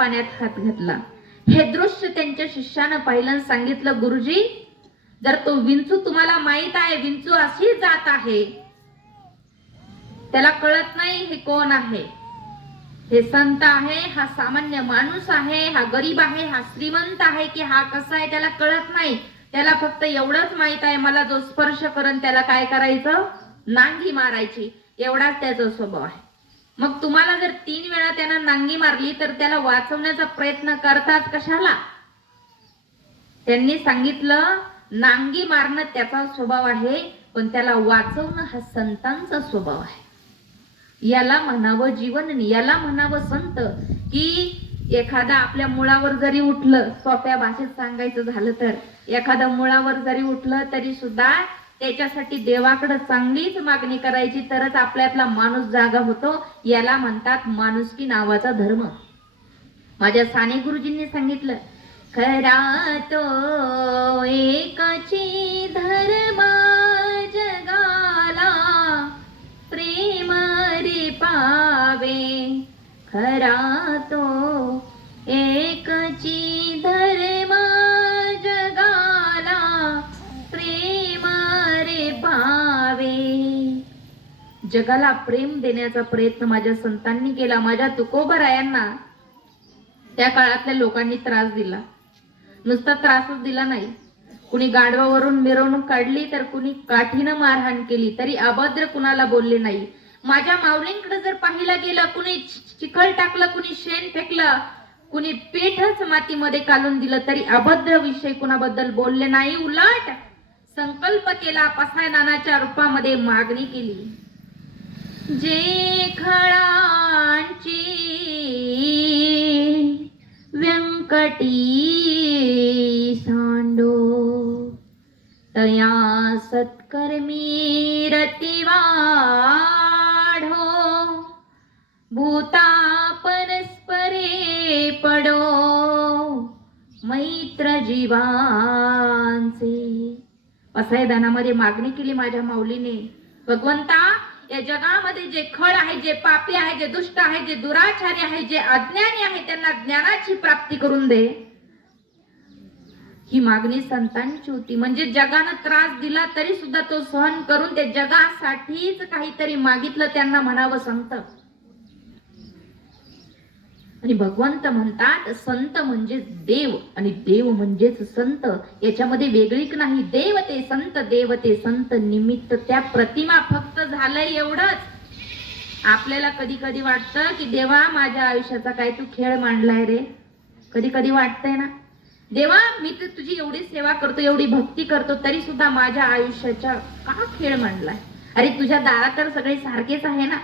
पाण्यात हात घातला. हे दृश्य त्यांच्या शिष्यानं पाहिलं सांगितलं गुरुजी जर तो विंचू तुम्हाला माहीत आहे विंचू अशी जात आहे. त्याला कळत नाही हे कोण आहे. हे संत आहे हा सामान्य माणूस आहे हा गरीब आहे हा श्रीमंत आहे की हा कसा आहे त्याला कळत नाही. त्याला फक्त एवढंच माहीत आहे मला जो स्पर्श करून त्याला काय करायचं? नांगी मारायची. एवढाच त्याचा स्वभाव आहे. मग तुम्हाला जर तीन वेळा त्यानं नांगी मारली तर त्याला वाचवण्याचा प्रयत्न करतात कशाला? त्यांनी सांगितलं नांगी मारणं त्याचा स्वभाव आहे पण त्याला वाचवणं हा संतांचा स्वभाव आहे. याला म्हणावं जीवन याला म्हणावं संत की एखादा आपल्या मुळावर जरी उठलं सोप्या भाषेत सांगायचं झालं तर एखादं मुळावर जरी उठलं तरी सुद्धा त्याच्यासाठी देवाकडे चांगलीच मागणी करायची तरच आपल्यातला माणूस जागा होतो. याला म्हणतात माणुसकी नावाचा धर्म. माझ्या साने गुरुजींनी सांगितलं खरा तो एकची धर्म जगाला प्रेम रे पावे खरा तो एकची जगाला प्रेम देण्याचा प्रयत्न माझ्या संतांनी केला माझ्या तुकोबरायांना त्या काळातल्या लोकांनी त्रास दिला. नुसता त्रासच दिला नाही. कुणी गाढवावरून मिरवणूक काढली तर कुणी काठीनं मारहाण केली तरी अभद्र कुणाला बोलले नाही. माझ्या माऊलींकडे जर पाहिलं गेलं कुणी चिखल टाकलं कुणी शेण फेकलं कुणी पीठच मातीमध्ये कालून दिलं तरी अभद्र विषय कुणाबद्दल बोलले नाही. उलट संकल्प केला पसायदानाच्या रूपामध्ये मागणी केली. जे खळांची व्यंकटी सांडो तया सत्कर्मी रतिवाढो. भूता परस्परे पडो मैत्र जीवांचे पसायदानामध्ये मागणी केली माझ्या माऊलीने. भगवंता या जगामध्ये जे खळ आहे जे पापी आहे जे दुष्ट आहे जे दुराचारी आहे जे अज्ञानी आहे त्यांना ज्ञानाची प्राप्ती करून दे. ही मागणी संतांची होती. म्हणजे जगानं त्रास दिला तरी सुद्धा तो सहन करून ते जगासाठीच काहीतरी मागितलं त्यांना म्हणावं संत. आणि भगवंत म्हणतात संत म्हणजे देव आणि देव म्हणजेच संत. याच्यामध्ये वेगळीक नाही देव ते संत देव ते संत निमित्त त्या प्रतिमा फक्त झालंय एवढंच. आपल्याला कधी कधी वाटतं की देवा माझ्या आयुष्याचा काय तू खेळ मांडलाय रे? कधी कधी वाटतंय ना? देवा मी तर तुझी एवढी सेवा करतो एवढी भक्ती करतो तरी सुद्धा माझ्या आयुष्याचा का खेळ मांडलाय? अरे तुझ्या दारा तर सगळे सारखेच आहे ना?